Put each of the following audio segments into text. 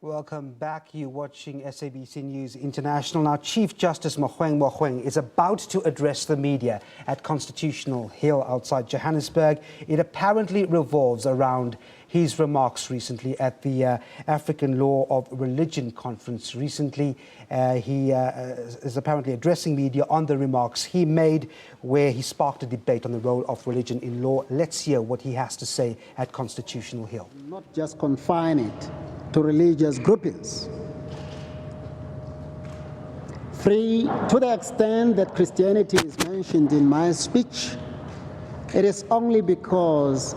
Welcome back. You're watching SABC News International. Now, Chief Justice Mogoeng is about to address the media at Constitutional Hill outside Johannesburg. It apparently revolves around his remarks recently at the African Law of Religion conference. Recently, he is apparently addressing media on the remarks he made, where he sparked a debate on the role of religion in law. Let's hear what he has to say at Constitutional Hill. Not just confine it to religious groupings. Three, to the extent that Christianity is mentioned in my speech, it is only because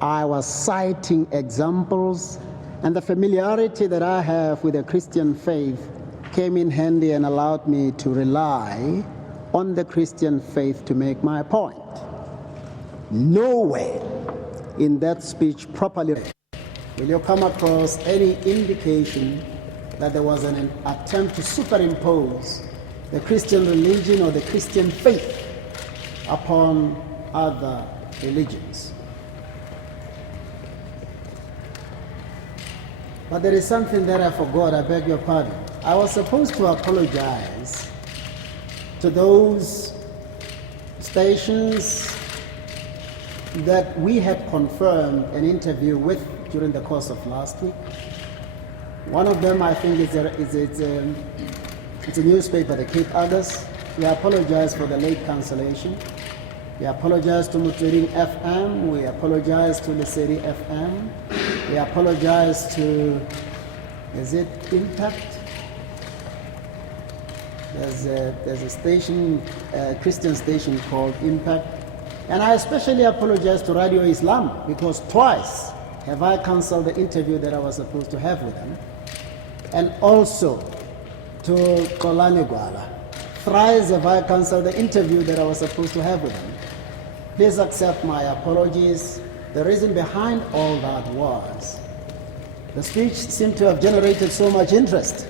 I was citing examples, and the familiarity that I have with the Christian faith came in handy and allowed me to rely on the Christian faith to make my point. Nowhere in that speech properly will you come across any indication that there was an attempt to superimpose the Christian religion or the Christian faith upon other religions. But there is something that I forgot, I beg your pardon. I was supposed to apologize to those stations that we had confirmed an interview with during the course of last week. One of them, I think, it's a newspaper, the Cape Argus. We apologize for the late cancellation. We apologize to Mutering FM. We apologize to Lesedi FM. We apologize to, is it Impact? There's a station, a Christian station called Impact. And I especially apologize to Radio Islam, because twice have I cancelled the interview that I was supposed to have with them. And also to Kolane Gwala. Thrice have I cancelled the interview that I was supposed to have with them. Please accept my apologies. The reason behind all that was the speech seemed to have generated so much interest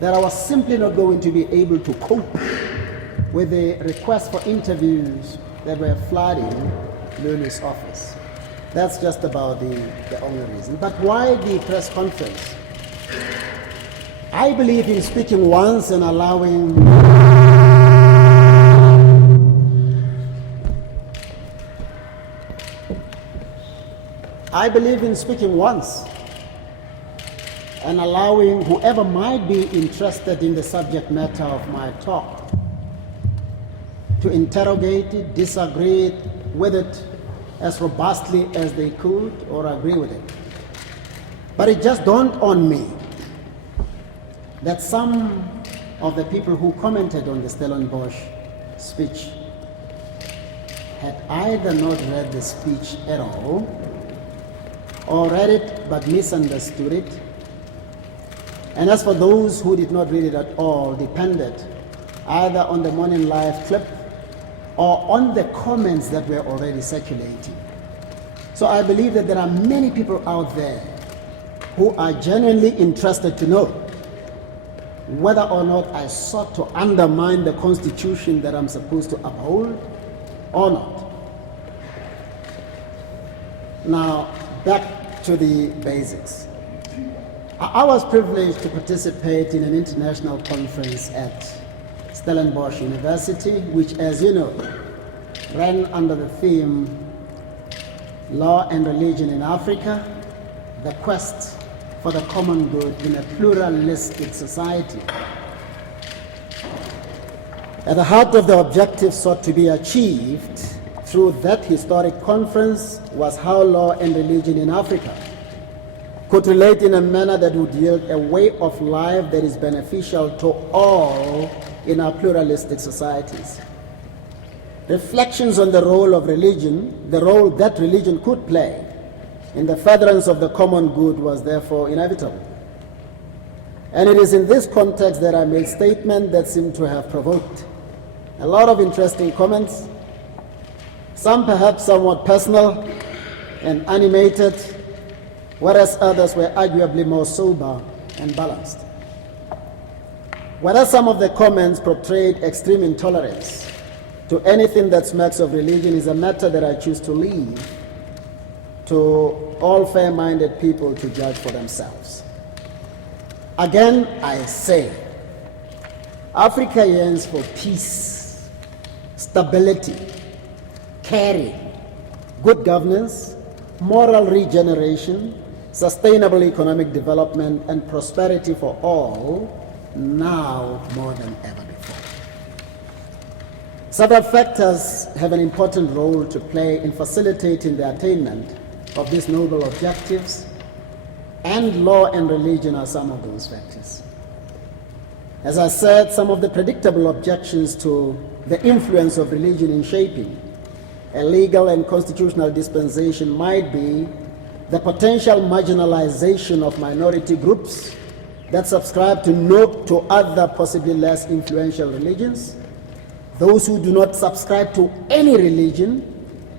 that I was simply not going to be able to cope with the request for interviews that were flooding Lulu's office. That's just about the only reason. But why the press conference? I believe in speaking once and allowing whoever might be interested in the subject matter of my talk to interrogate it, disagree with it as robustly as they could, or agree with it. But it just dawned on me that some of the people who commented on the Stellenbosch speech had either not read the speech at all, or read it but misunderstood it. And as for those who did not read it at all, depended either on the Morning Live clip or on the comments that were already circulating. So I believe that there are many people out there who are genuinely interested to know whether or not I sought to undermine the Constitution that I'm supposed to uphold or not. Now, back to the basics. I was privileged to participate in an international conference at Stellenbosch University, which, as you know, ran under the theme Law and Religion in Africa, the quest for the common good in a pluralistic society. At the heart of the objectives sought to be achieved through that historic conference was how law and religion in Africa could relate in a manner that would yield a way of life that is beneficial to all in our pluralistic societies. Reflections on the role of religion, the role that religion could play in the furtherance of the common good, was therefore inevitable. And it is in this context that I made statements that seem to have provoked a lot of interesting comments, some perhaps somewhat personal and animated, whereas others were arguably more sober and balanced. Whereas some of the comments portrayed extreme intolerance to anything that smacks of religion is a matter that I choose to leave to all fair-minded people to judge for themselves. Again, I say, Africa yearns for peace, stability, caring, good governance, moral regeneration, sustainable economic development, and prosperity for all, now more than ever before. Several factors have an important role to play in facilitating the attainment of these noble objectives, and law and religion are some of those factors. As I said, some of the predictable objections to the influence of religion in shaping a legal and constitutional dispensation might be the potential marginalization of minority groups that subscribe to other possibly less influential religions, those who do not subscribe to any religion,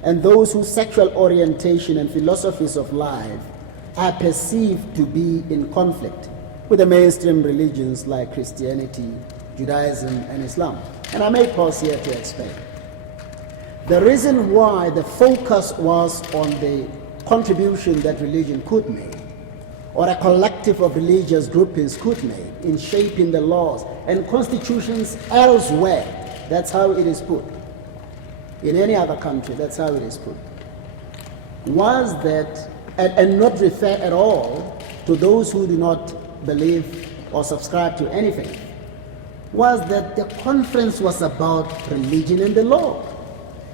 and those whose sexual orientation and philosophies of life are perceived to be in conflict with the mainstream religions like Christianity, Judaism, and Islam. And I may pause here to explain. The reason why the focus was on the contribution that religion could make, or a collective of religious groupings could make in shaping the laws and constitutions elsewhere, that's how it is put. In any other country, that's how it is put. Was that, and not refer at all to those who do not believe or subscribe to anything, was that the conference was about religion and the law.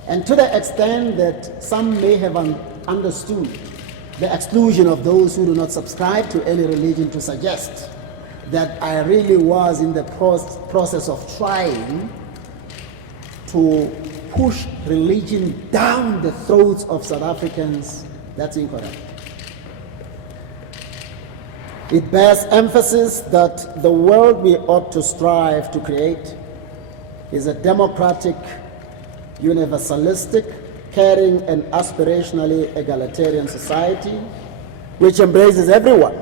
And to the extent that some may have understood the exclusion of those who do not subscribe to any religion to suggest that I really was in the process of trying to push religion down the throats of South Africans, that's incorrect. It bears emphasis that the world we ought to strive to create is a democratic, universalistic, caring and aspirationally egalitarian society which embraces everyone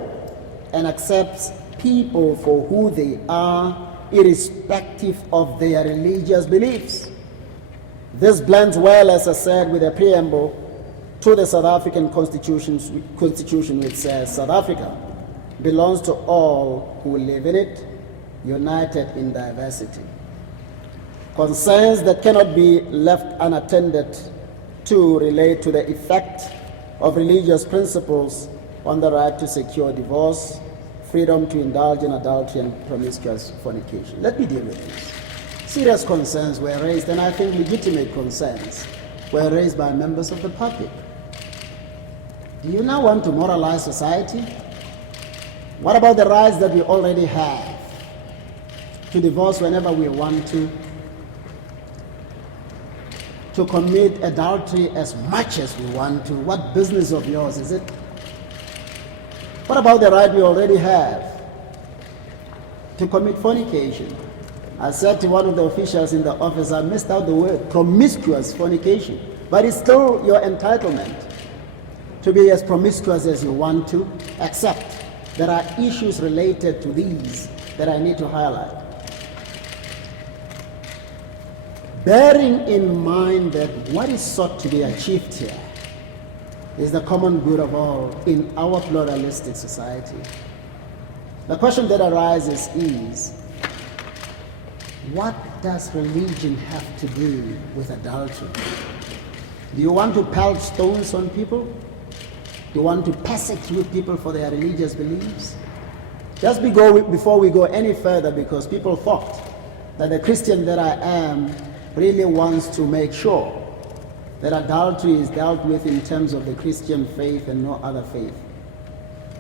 and accepts people for who they are, irrespective of their religious beliefs. This blends well, as I said, with a preamble to the South African Constitution which says South Africa belongs to all who live in it, united in diversity. Concerns that cannot be left unattended to relate to the effect of religious principles on the right to secure divorce, freedom to indulge in adultery and promiscuous fornication. Let me deal with this. Serious concerns were raised, and I think legitimate concerns were raised by members of the public. Do you now want to moralize society? What about the rights that we already have to divorce whenever we want to commit adultery as much as we want to? What business of yours is it? What about the right we already have to commit fornication? I said to one of the officials in the office, I missed out the word promiscuous fornication, but it's still your entitlement to be as promiscuous as you want to, except there are issues related to these that I need to highlight. Bearing in mind that what is sought to be achieved here is the common good of all in our pluralistic society, the question that arises is, what does religion have to do with adultery? Do you want to pelt stones on people? Do you want to persecute people for their religious beliefs? Just before we go any further, because people thought that the Christian that I am really wants to make sure that adultery is dealt with in terms of the Christian faith and no other faith.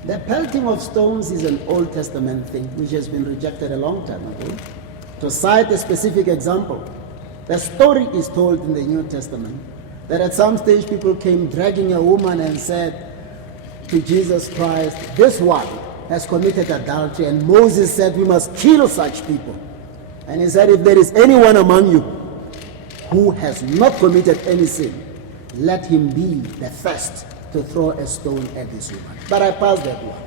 The pelting of stones is an Old Testament thing which has been rejected a long time ago. To cite a specific example, the story is told in the New Testament that at some stage people came dragging a woman and said to Jesus Christ, this one has committed adultery, and Moses said we must kill such people. And he said, if there is anyone among you who has not committed any sin, let him be the first to throw a stone at this woman. But I passed that one.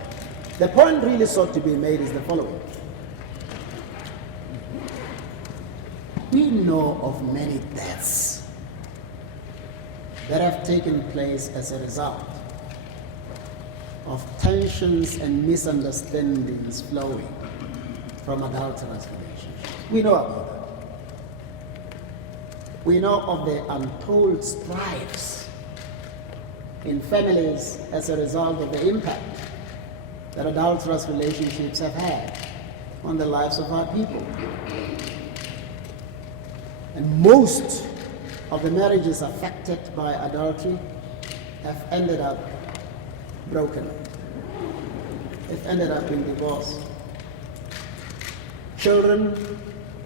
The point really sought to be made is the following. We know of many deaths that have taken place as a result of tensions and misunderstandings flowing from adulterous relationships. We know about that. We know of the untold strifes in families as a result of the impact that adulterous relationships have had on the lives of our people. And most of the marriages affected by adultery have ended up broken. They've ended up in divorce. Children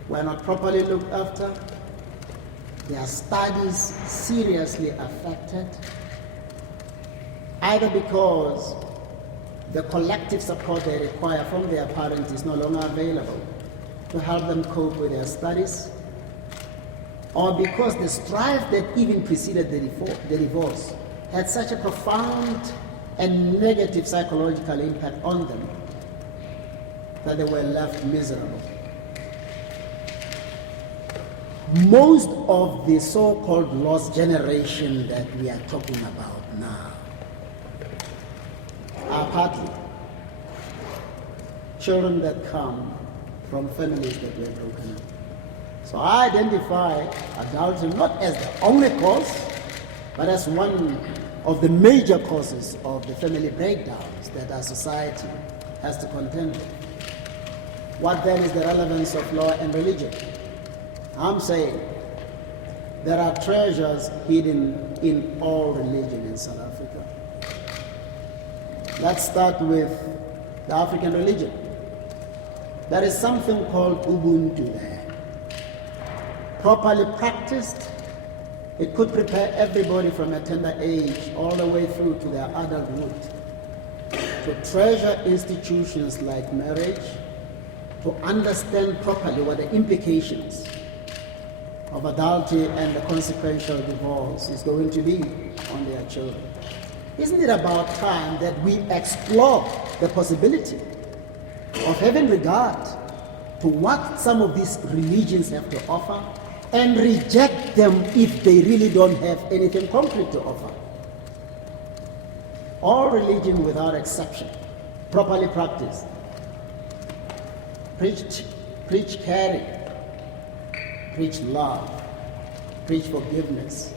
were not properly looked after. Their studies seriously affected, either because the collective support they require from their parents is no longer available to help them cope with their studies, or because the strife that even preceded the divorce had such a profound and negative psychological impact on them that they were left miserable. Most of the so-called lost generation that we are talking about now are partly children that come from families that were broken up. So I identify adultery not as the only cause, but as one of the major causes of the family breakdowns that our society has to contend with. What then is the relevance of law and religion? I'm saying there are treasures hidden in all religion in South Africa. Let's start with the African religion. There is something called Ubuntu there. Properly practiced, it could prepare everybody from a tender age all the way through to their adulthood to treasure institutions like marriage, to understand properly what the implications of adultery and the consequential divorce is going to be on their children. Isn't it about time that we explore the possibility of having regard to what some of these religions have to offer and reject them if they really don't have anything concrete to offer? All religion without exception, properly practiced, preach caring, preach love, preach forgiveness,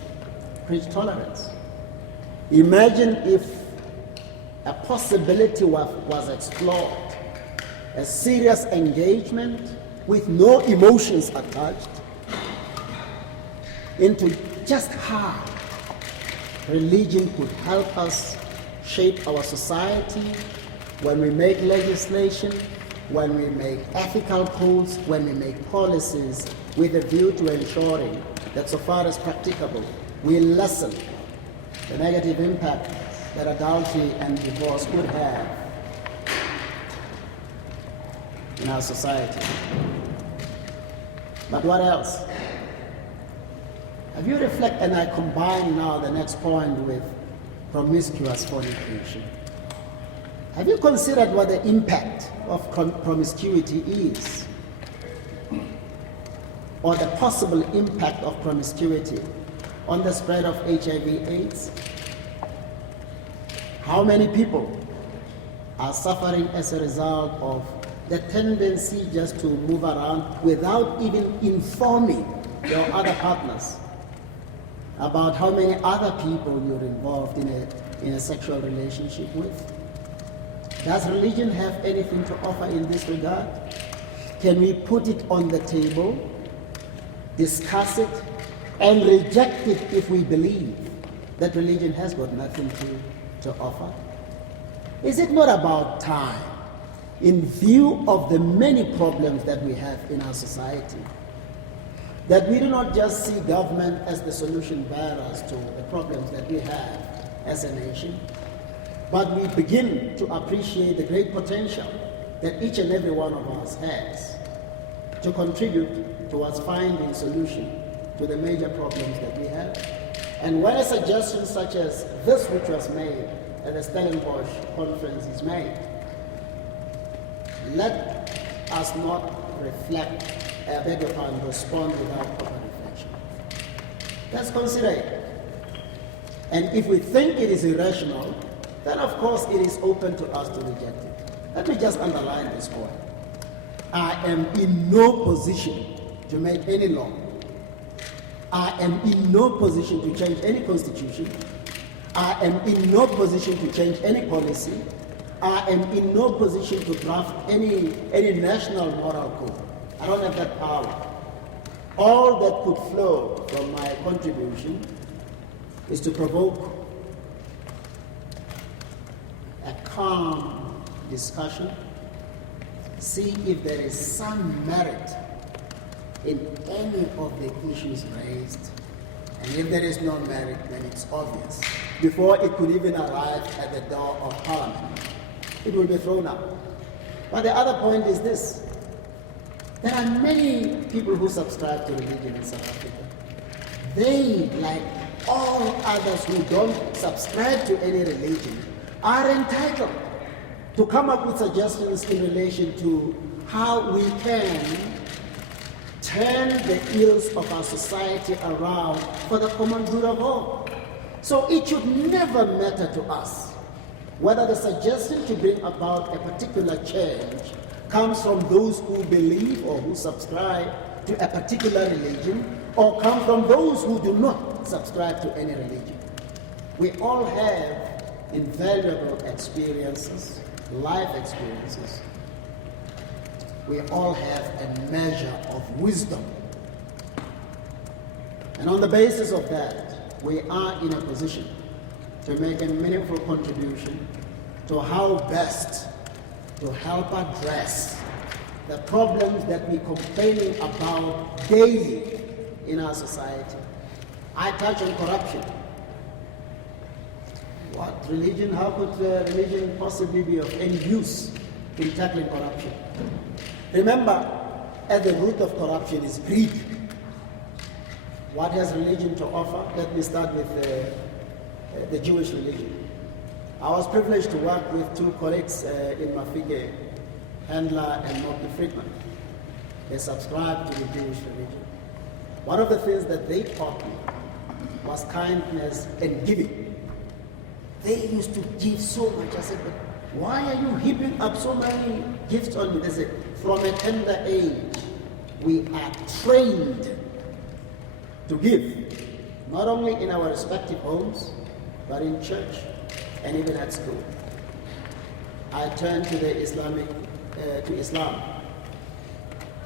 preach tolerance. Imagine if a possibility was explored, a serious engagement with no emotions attached, into just how religion could help us shape our society when we make legislation, when we make ethical codes, when we make policies with a view to ensuring that so far as practicable, we lessen the negative impact that adultery and divorce could have in our society. But what else? Have you reflected, and I combine now the next point with promiscuous fornication. Have you considered what the impact of promiscuity is? Or the possible impact of promiscuity on the spread of HIV/AIDS? How many people are suffering as a result of the tendency just to move around without even informing your other partners about how many other people you're involved in a sexual relationship with? Does religion have anything to offer in this regard? Can we put it on the table, discuss it, and reject it if we believe that religion has got nothing to offer? Is it not about time, in view of the many problems that we have in our society, that we do not just see government as the solution bearers to the problems that we have as a nation, but we begin to appreciate the great potential that each and every one of us has to contribute towards finding solution to the major problems that we have? And when a suggestion such as this, which was made at the Stellenbosch conference, is made, let us not respond without proper reflection. Let's consider it. And if we think it is irrational, then of course it is open to us to reject it. Let me just underline this point. I am in no position to make any law. I am in no position to change any constitution. I am in no position to change any policy. I am in no position to draft any national moral code. I don't have that power. All that could flow from my contribution is to provoke a calm discussion, see if there is some merit in any of the issues raised, and if there is no merit, then it's obvious. Before it could even arrive at the door of Parliament, it will be thrown out. But the other point is this. There are many people who subscribe to religion in South Africa. They, like all others who don't subscribe to any religion, are entitled to come up with suggestions in relation to how we can turn the ills of our society around for the common good of all. So it should never matter to us whether the suggestion to bring about a particular change comes from those who believe or who subscribe to a particular religion, or come from those who do not subscribe to any religion. We all have invaluable experiences, life experiences. We all have a measure of wisdom. And on the basis of that, we are in a position to make a meaningful contribution to how best to help address the problems that we're complaining about daily in our society. I touch on corruption. What religion, how could religion possibly be of any use in tackling corruption? Remember, at the root of corruption is greed. What has religion to offer? Let me start with the Jewish religion. I was privileged to work with two colleagues in Mafike, Handler and Morty Friedman. They subscribe to the Jewish religion. One of the things that they taught me was kindness and giving. They used to give so much. I said, but why are you heaping up so many gifts on me? They said, from a tender age, we are trained to give, not only in our respective homes, but in church and even at school. I turned to the Islam.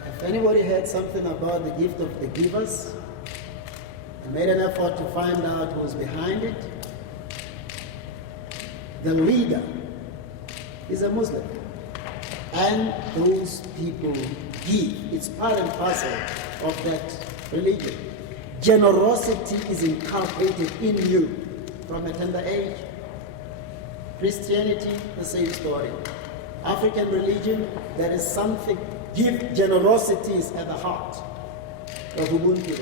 If anybody heard something about the gift of the givers, and made an effort to find out who's behind it, the leader is a Muslim. And those people give. It's part and parcel of that religion. Generosity is inculcated in you from a tender age. Christianity, the same story. African religion, there is something. Generosity is at the heart of Ubuntu.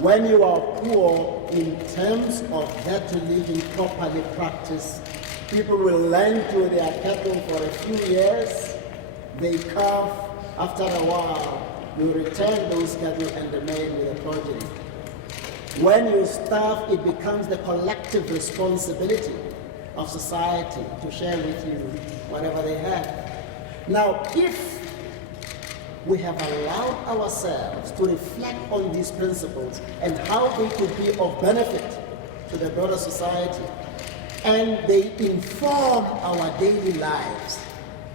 When you are poor in terms of that religion properly practiced, people will lend to their cattle for a few years, they calve, after a while, you return those cattle and remain with a progeny. When you starve, it becomes the collective responsibility of society to share with you whatever they have. Now, if we have allowed ourselves to reflect on these principles and how they could be of benefit to the broader society, and they inform our daily lives,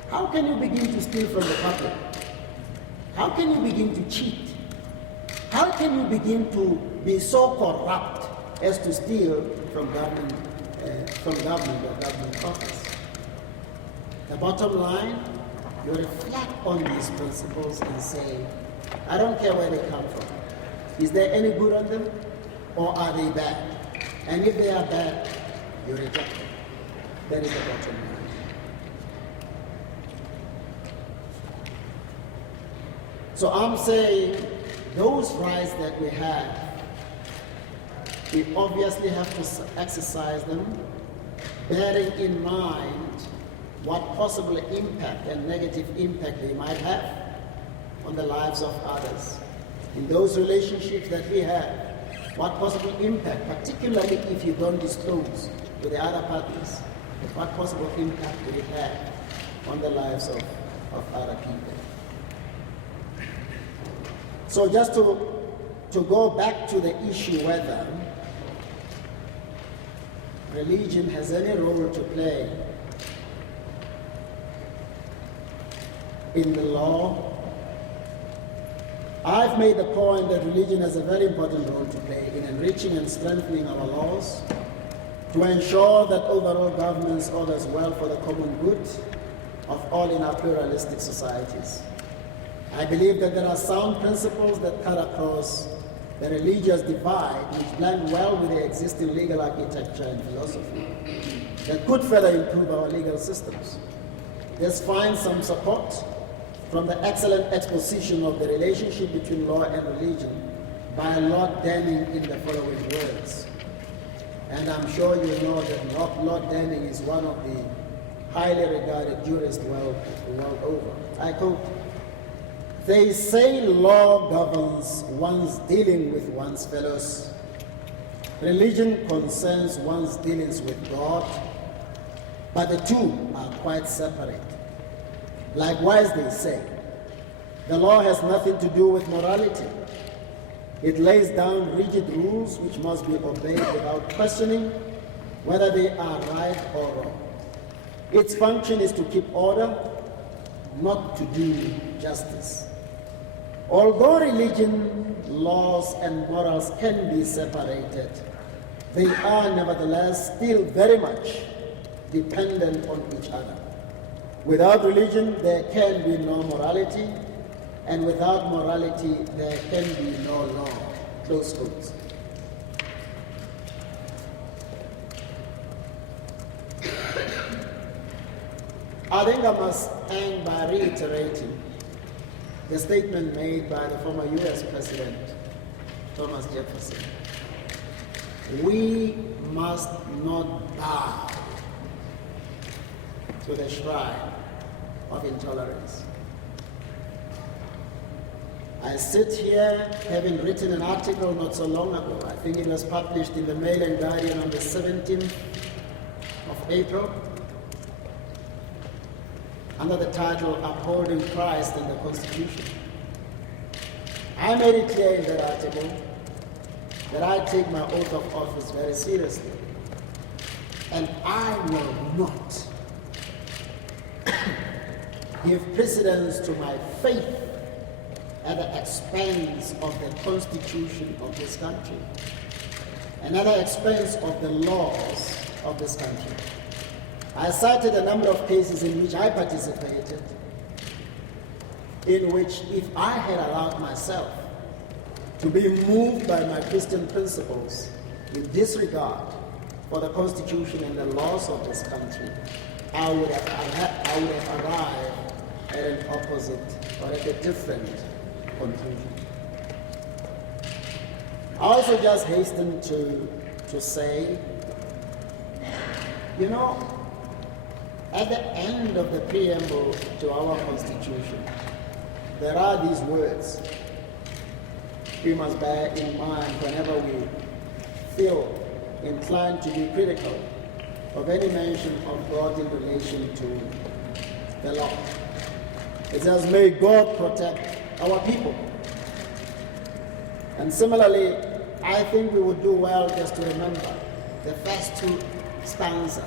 how can you begin to steal from the public? How can you begin to cheat? How can you begin to be so corrupt as to steal from government or government office? The bottom line, you reflect on these principles and say, I don't care where they come from. Is there any good on them, or are they bad? And if they are bad, you reject them. That is the bottom line. So I'm saying those rights that we have, we obviously have to exercise them, bearing in mind what possible impact and negative impact they might have on the lives of others. In those relationships that we have, what possible impact, particularly if you don't disclose with the other parties, what possible impact will it have on the lives of other people? So just to go back to the issue whether religion has any role to play in the law, I've made the point that religion has a very important role to play in enriching and strengthening our laws, to ensure that overall governance orders well for the common good of all in our pluralistic societies. I believe that there are sound principles that cut across the religious divide, which blend well with the existing legal architecture and philosophy, that could further improve our legal systems. This finds some support from the excellent exposition of the relationship between law and religion by Lord Denning in the following words. And I'm sure you know that Lord Denning is one of the highly regarded jurists world over. I quote, "They say law governs one's dealing with one's fellows. Religion concerns one's dealings with God, but the two are quite separate. Likewise, they say, the law has nothing to do with morality. It lays down rigid rules which must be obeyed without questioning whether they are right or wrong. Its function is to keep order, not to do justice. Although religion, laws, and morals can be separated, they are nevertheless still very much dependent on each other. Without religion, there can be no morality, and without morality, there can be no law." Close quotes. I think I must end by reiterating the statement made by the former US President, Thomas Jefferson. We must not bow to the shrine of intolerance. I sit here having written an article not so long ago. I think it was published in the Mail and Guardian on the 17th of April under the title Upholding Christ and the Constitution. I made it clear in that article that I take my oath of office very seriously, and I will not give precedence to my faith at the expense of the Constitution of this country and at the expense of the laws of this country. I cited a number of cases in which I participated, in which if I had allowed myself to be moved by my Christian principles with disregard for the Constitution and the laws of this country, I would have arrived at an opposite or at a different conclusion. I also just hasten to say, you know, at the end of the preamble to our Constitution, there are these words we must bear in mind whenever we feel inclined to be critical of any mention of God in relation to the law. It says, "May God protect our people." And similarly, I think we would do well just to remember the first two stanzas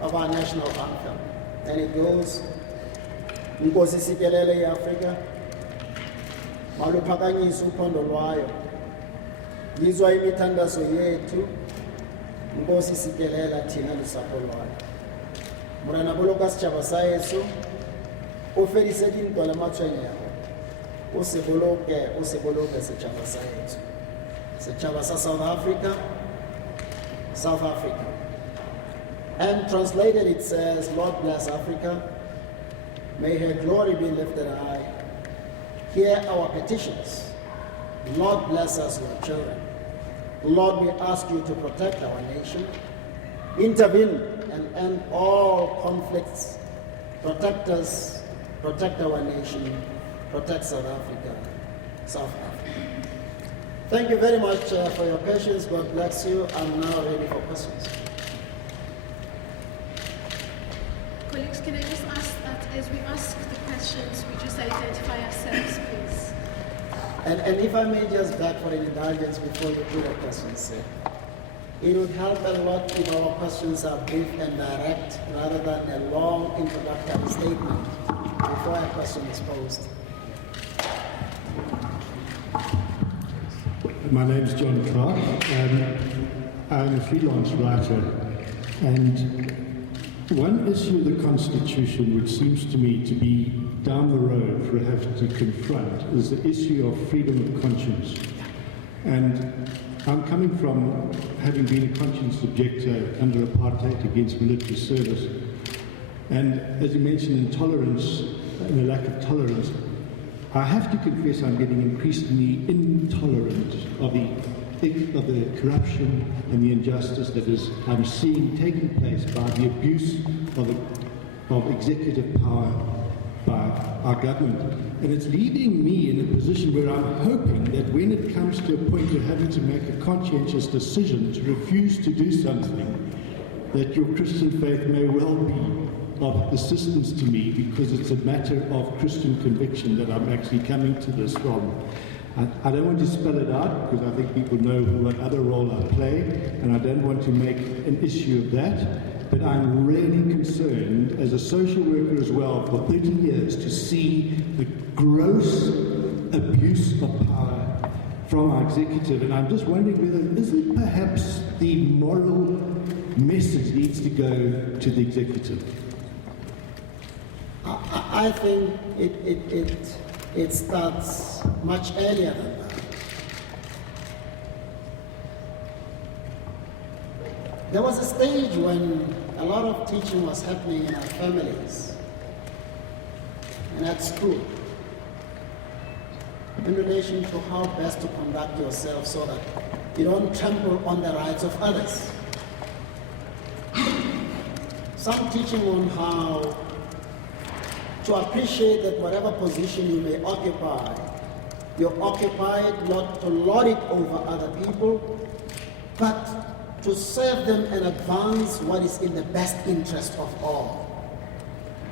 of our national anthem. And it goes, "Nkosi sikelele iAfrika, maluphakanyiswe uphondo lwayo, yizwa imithandazo yethu, Nkosi sikelela thina lusapho lwayo. Morena boloka setjhaba sa heso, o fedise dintwa le matshwenyego, o se boloke setjhaba sa heso. Setjhaba sa South Africa. And translated it says, "Lord bless Africa, may her glory be lifted high. Hear our petitions. Lord bless us, your children. Lord, we ask you to protect our nation, intervene and end all conflicts, protect us, protect our nation, protect South Africa. Thank you very much for your patience. God bless you. I'm now ready for questions. Colleagues, can I just ask that as we ask the questions, we just identify ourselves, please? And if I may just beg for an indulgence before you do the questions, sir. It would help a lot if our questions are brief and direct rather than a long introductory statement before a question is posed. My name is John Clark. I'm a freelance writer, and one issue of the Constitution which seems to me to be down the road for us to confront is the issue of freedom of conscience. And I'm coming from having been a conscience objector under apartheid against military service. And as you mentioned, intolerance and the lack of tolerance, I have to confess I'm getting increasingly intolerant of the corruption and the injustice that I'm seeing taking place by the abuse of executive power by our government. And it's leaving me in a position where I'm hoping that when it comes to a point of having to make a conscientious decision to refuse to do something, that your Christian faith may well be of assistance to me, because it's a matter of Christian conviction that I'm actually coming to this from. I don't want to spell it out because I think people know what other role I play, and I don't want to make an issue of that, but I'm really concerned as a social worker as well for 30 years to see the gross abuse of power from our executive, and I'm just wondering whether isn't perhaps the moral message needs to go to the executive. I think it starts much earlier than that. There was a stage when a lot of teaching was happening in our families and at school in relation to how best to conduct yourself so that you don't trample on the rights of others. Some teaching on how to appreciate that whatever position you may occupy, you're occupied not to lord it over other people, but to serve them and advance what is in the best interest of all.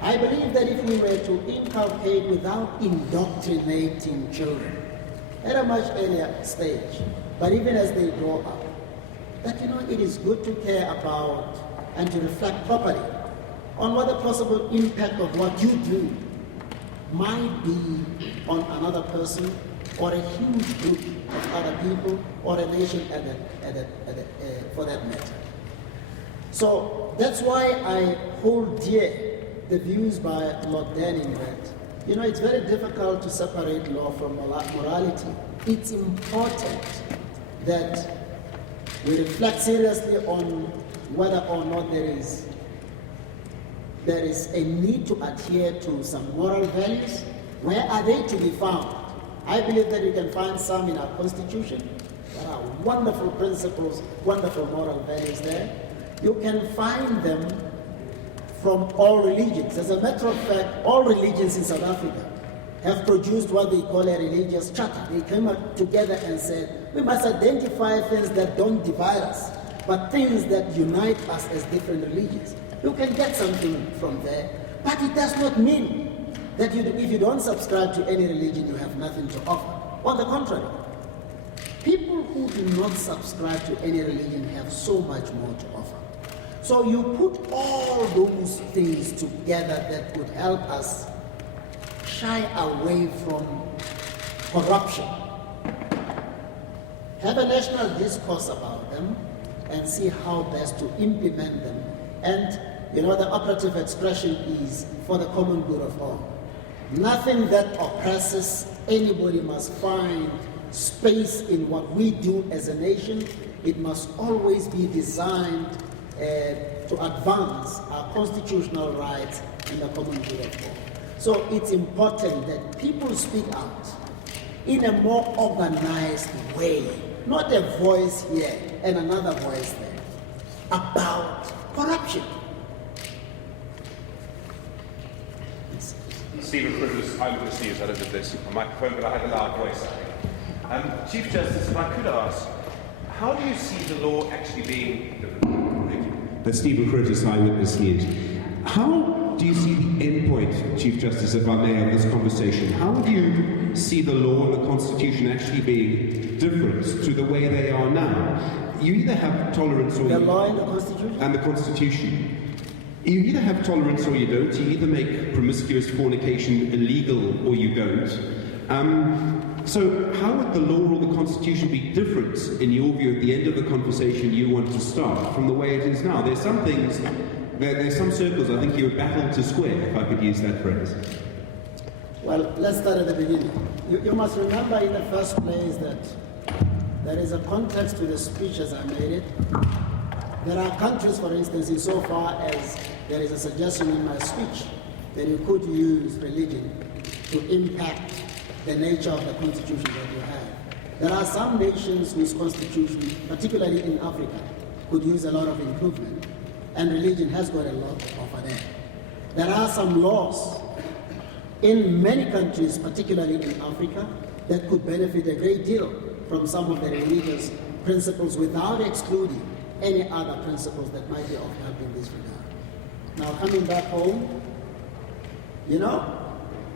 I believe that if we were to inculcate without indoctrinating children at a much earlier stage, but even as they grow up, that it is good to care about and to reflect properly on what the possible impact of what you do might be on another person or a huge group of other people or a nation for that matter. So that's why I hold dear the views by Lord Denning that, it's very difficult to separate law from morality. It's important that we reflect seriously on whether or not there is a need to adhere to some moral values. Where are they to be found? I believe that you can find some in our Constitution. There are wonderful principles, wonderful moral values there. You can find them from all religions. As a matter of fact, all religions in South Africa have produced what they call a religious charter. They came up together and said, we must identify things that don't divide us, but things that unite us as different religions. You can get something from there, but it does not mean that if you don't subscribe to any religion, you have nothing to offer. On the contrary, people who do not subscribe to any religion have so much more to offer. So you put all those things together that would help us shy away from corruption. Have a national discourse about them and see how best to implement them. And the operative expression is for the common good of all. Nothing that oppresses anybody must find space in what we do as a nation. It must always be designed to advance our constitutional rights and the common good of all. So it's important that people speak out in a more organized way, not a voice here and another voice there, about corruption. Stephen Cruz, Eyewitness News. I don't have this a microphone, but I have a loud voice, I think. Chief Justice, if I could ask, how do you see the law actually being... Stephen Cruz, Eyewitness News. How do you see the end point, Chief Justice, if I may, of this conversation? How do you see the law and the Constitution actually being different to the way they are now? You either have tolerance or The you... law and the Constitution? And the Constitution. You either have tolerance or you don't. You either make promiscuous fornication illegal or you don't. So how would the law or the Constitution be different, in your view, at the end of the conversation you want to start, from the way it is now? There's some things, there's some circles I think you would battle to square, if I could use that phrase. Well, let's start at the beginning. You must remember in the first place that there is a context to the speech as I made it. There are countries, for instance, insofar as there is a suggestion in my speech that you could use religion to impact the nature of the constitution that you have. There are some nations whose constitution, particularly in Africa, could use a lot of improvement, and religion has got a lot to offer there. There are some laws in many countries, particularly in Africa, that could benefit a great deal from some of the religious principles without excluding any other principles that might be of help in this regard. Now, coming back home,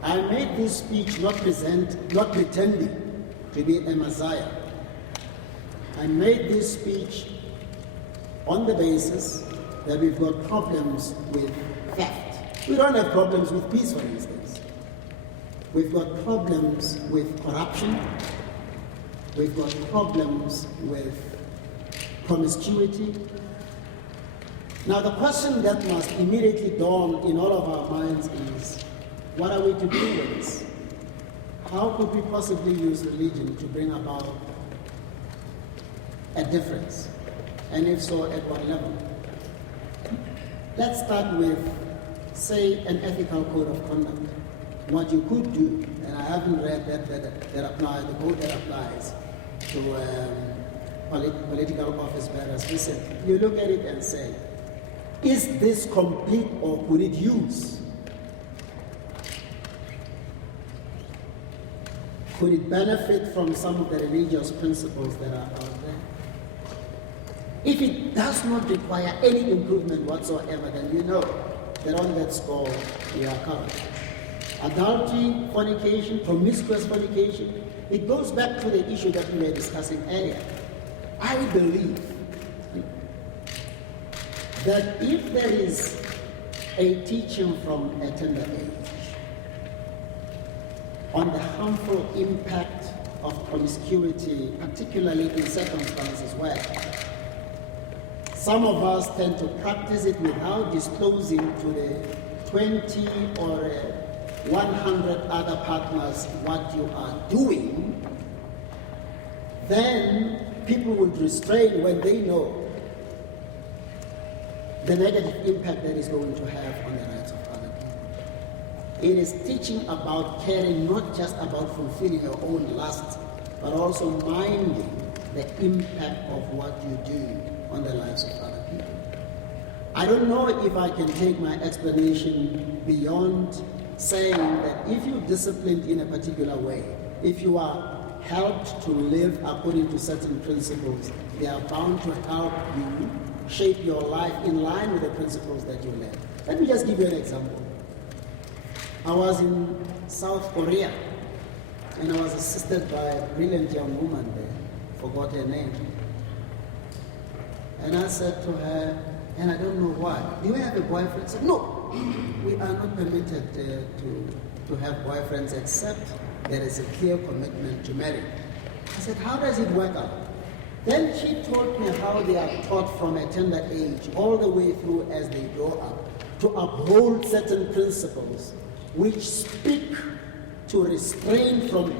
I made this speech not pretending to be a messiah. I made this speech on the basis that we've got problems with theft. We don't have problems with peace, for instance. We've got problems with corruption. We've got problems with promiscuity. Now, the question that must immediately dawn in all of our minds is, what are we to do with this? How could we possibly use religion to bring about a difference? And if so, at what level? Let's start with, say, an ethical code of conduct. What you could do, and I haven't read that applies, the code that applies to political office bearers. Listen, you look at it and say, is this complete or could it use? Could it benefit from some of the religious principles that are out there? If it does not require any improvement whatsoever, then you know that on that score we are covered. Adultery, fornication, promiscuous fornication, it goes back to the issue that we were discussing earlier. I believe that if there is a teaching from a tender age on the harmful impact of promiscuity, particularly in circumstances where some of us tend to practice it without disclosing to the 20 or 100 other partners what you are doing, then people would restrain when they know the negative impact that is going to have on the rights of other people. It is teaching about caring, not just about fulfilling your own lusts, but also minding the impact of what you do on the lives of other people. I don't know if I can take my explanation beyond saying that if you're disciplined in a particular way, if you are helped to live according to certain principles, they are bound to help you shape your life in line with the principles that you live. Let me just give you an example. I was in South Korea, and I was assisted by a brilliant young woman there, forgot her name. And I said to her, and I don't know why, do you have a boyfriend? She said, no, we are not permitted to have boyfriends except there is a clear commitment to marry. I said, how does it work out? Then she told me how they are taught from a tender age, all the way through as they grow up, to uphold certain principles which speak to restrain from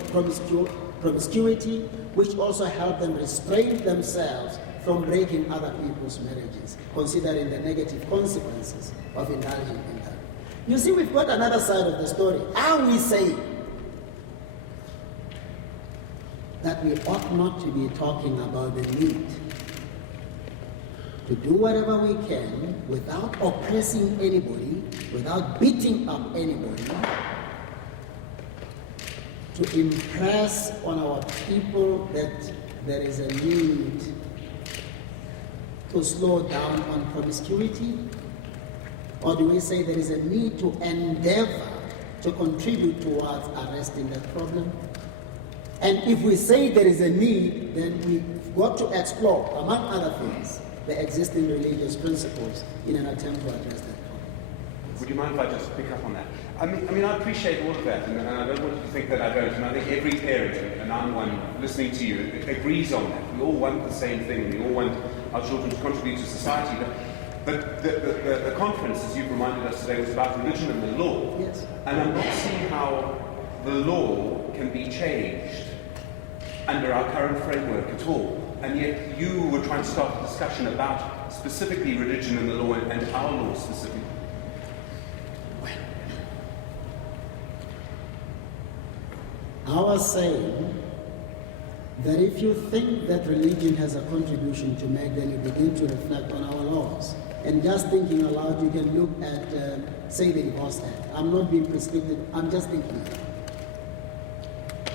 promiscuity, which also help them restrain themselves from breaking other people's marriages, considering the negative consequences of indulging in that. You see, we've got another side of the story. Are we saying that we ought not to be talking about the need to do whatever we can without oppressing anybody, without beating up anybody, to impress on our people that there is a need to slow down on promiscuity? Or do we say there is a need to endeavor to contribute towards arresting that problem? And if we say there is a need, then we've got to explore, among other things, the existing religious principles in an attempt to address that problem. Would you mind if I just pick up on that? I mean, I appreciate all of that, and I don't want you to think that I don't. And I think every parent, and I'm one listening to you, agrees on that. We all want the same thing. We all want our children to contribute to society. But the conference, as you've reminded us today, was about religion and the law. Yes. And I'm not seeing how the law can be changed under our current framework at all. And yet you were trying to start a discussion about specifically religion and the law and our law specifically. I was saying that if you think that religion has a contribution to make, then you begin to reflect on our laws. And just thinking aloud, you can look at, say, the Divorce Act. I'm not being prescriptive, I'm just thinking.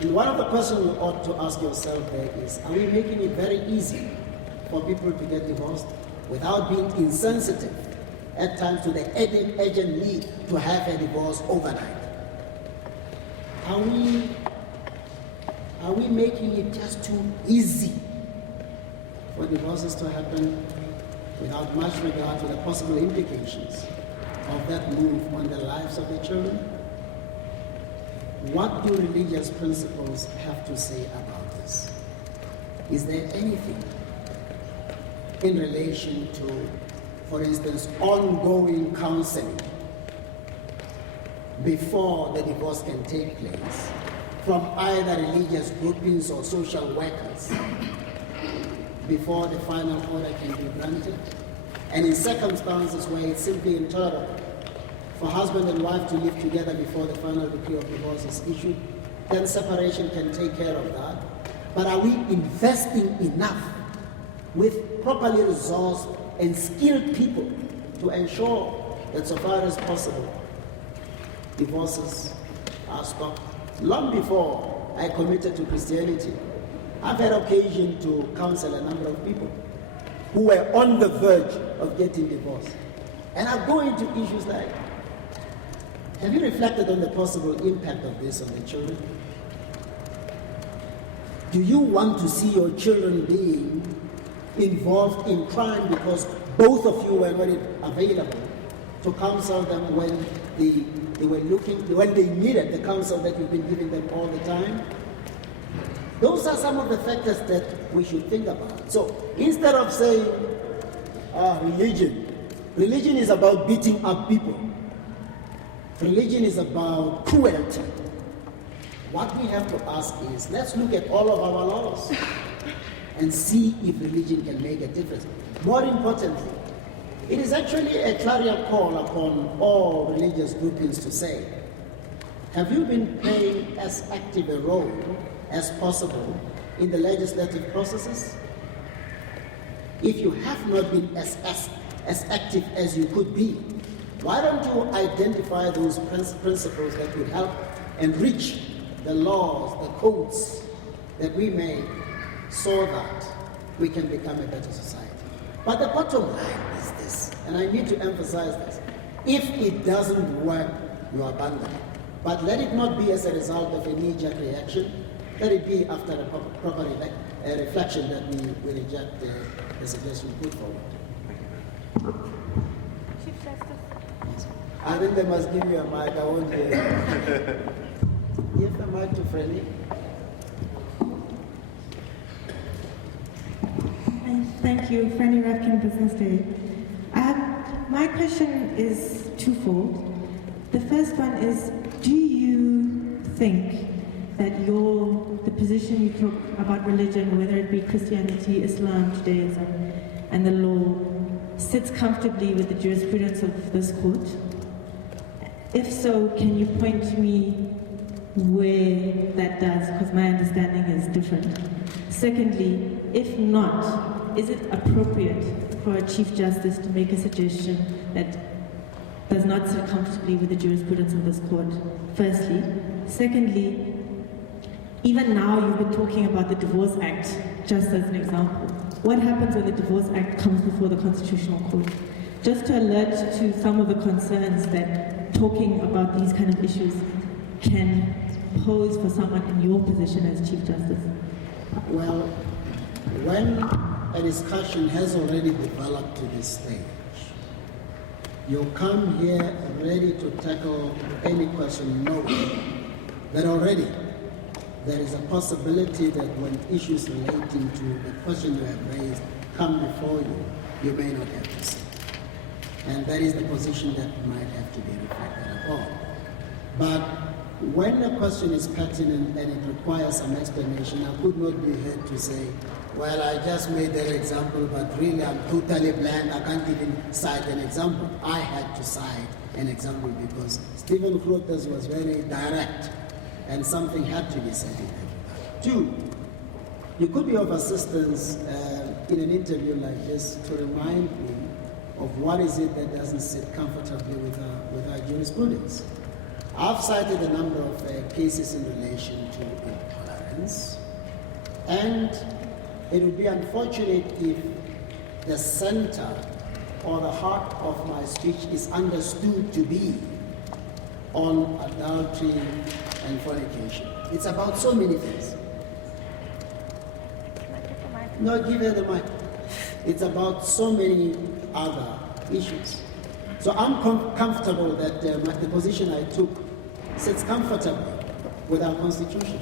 And one of the questions you ought to ask yourself there is, are we making it very easy for people to get divorced without being insensitive at times to the urgent need to have a divorce overnight? Are we making it just too easy for divorces to happen without much regard to the possible implications of that move on the lives of the children? What do religious principles have to say about this? Is there anything in relation to, for instance, ongoing counseling before the divorce can take place from either religious groupings or social workers before the final order can be granted? And in circumstances where it's simply intolerable for husband and wife to live together before the final decree of divorce is issued, then separation can take care of that. But are we investing enough with properly resourced and skilled people to ensure that so far as possible, divorces are stopped? Long before I committed to Christianity, I've had occasion to counsel a number of people who were on the verge of getting divorced. And I go into issues like, have you reflected on the possible impact of this on the children? Do you want to see your children being involved in crime because both of you were not available to counsel them when they needed the counsel that you've been giving them all the time? Those are some of the factors that we should think about. So instead of saying religion is about beating up people. Religion is about cruelty. What we have to ask is, let's look at all of our laws and see if religion can make a difference. More importantly, it is actually a clarion call upon all religious groupings to say, have you been playing as active a role as possible in the legislative processes? If you have not been as active as you could be, why don't you identify those principles that would help enrich the laws, the codes that we make so that we can become a better society? But the bottom line is this, and I need to emphasize this. If it doesn't work, you abandon it. But let it not be as a result of a knee-jerk reaction. Let it be after a proper reflection that we reject the suggestion put forward. Chief Justice. I think they must give you a mic. I won't hear you. Give the mic to Freddie. Thank you, Franny Rafkin, Business Day. My question is twofold. The first one is, do you think that the position you took about religion, whether it be Christianity, Islam, Judaism, and the law, sits comfortably with the jurisprudence of this court? If so, can you point to me where that does, because my understanding is different. Secondly, if not, is it appropriate for a Chief Justice to make a suggestion that does not sit comfortably with the jurisprudence of this court? Firstly. Secondly, even now you've been talking about the Divorce Act, just as an example. What happens when the Divorce Act comes before the Constitutional Court? just to alert to some of the concerns that talking about these kind of issues can pose for someone in your position as Chief Justice? Well, when a discussion has already developed to this stage, you come here ready to tackle any question knowing that already there is a possibility that when issues relating to the question you have raised come before you, you may not have to say. And that is the position that might have to be reflected upon. But when a question is pertinent and it requires some explanation, I could not be heard to say, well, I just made that example, but really I'm totally blank, I can't even cite an example. I had to cite an example because Stephen Grootes was very direct and something had to be said in that. Two, you could be of assistance in an interview like this to remind me of what is it that doesn't sit comfortably with our jurisprudence. I've cited a number of cases in relation to intolerance, and it would be unfortunate if the center or the heart of my speech is understood to be on adultery and fornication. It's about so many things. No, give her the mic. It's about so many other issues. So I'm comfortable that the position I took sits comfortably with our Constitution.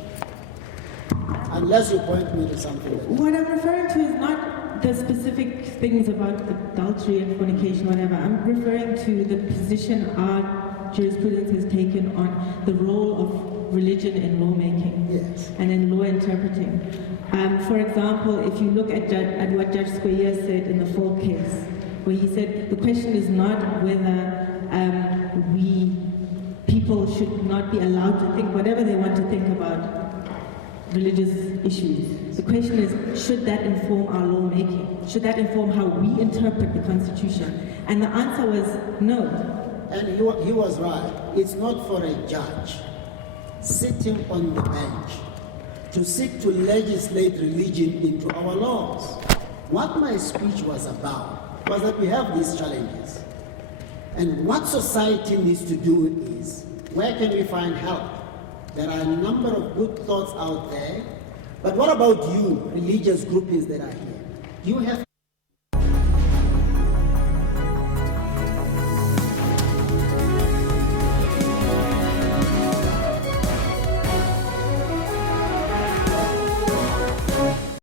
Unless you point me to something that What I'm referring to is not the specific things about adultery and fornication, whatever. I'm referring to the position our jurisprudence has taken on the role of religion in lawmaking Yes. and in law interpreting. For example, if you look at what Judge Square said in the Fall case, where he said the question is not whether people should not be allowed to think whatever they want to think about religious issues. The question is, should that inform our lawmaking? Should that inform how we interpret the Constitution? And the answer was no. And he was right. It's not for a judge sitting on the bench to seek to legislate religion into our laws. What my speech was about was that we have these challenges. And what society needs to do is, where can we find help? There are a number of good thoughts out there, but what about you, religious groupings that are here? You have